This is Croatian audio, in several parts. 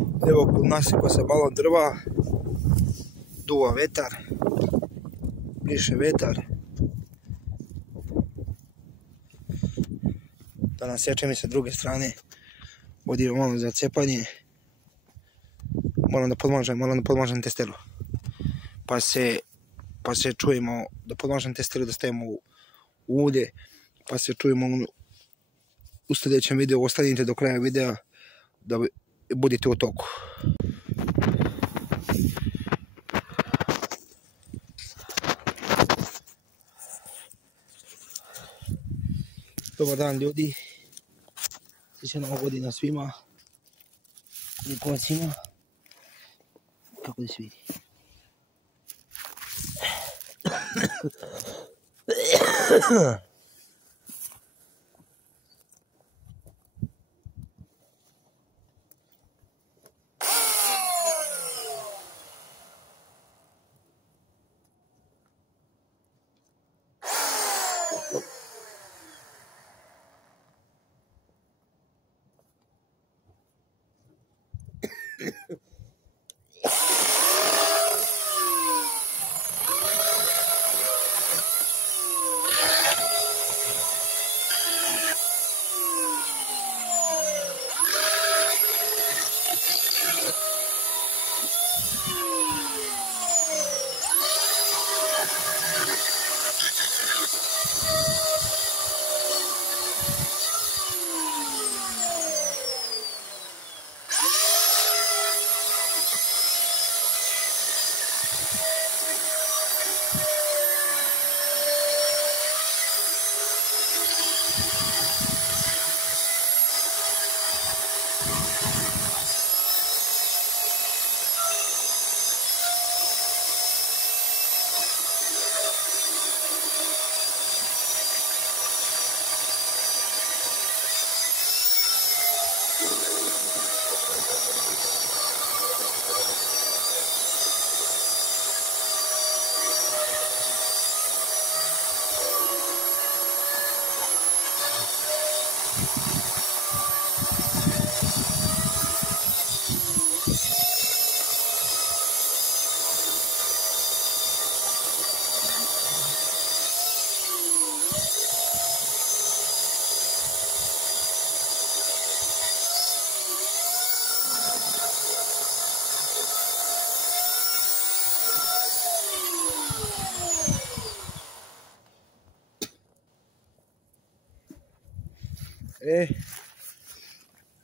Evo nasipa se balon drva, duva vetar, briše vetar. Da nasječe mi se druge strane, ovdje imamo malo za cepanje. Moram da podmažem testeru. Pa se čujemo, da podmažem testeru, da stavimo u ulje, pa se čujemo u sljedećem videu. Ostanite do kraja videa da budete u toku. Dobar dan ljudi, srećna nova godina svima, koliko vas ima, kako da se vidi.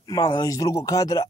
Malo iz drugog kadra,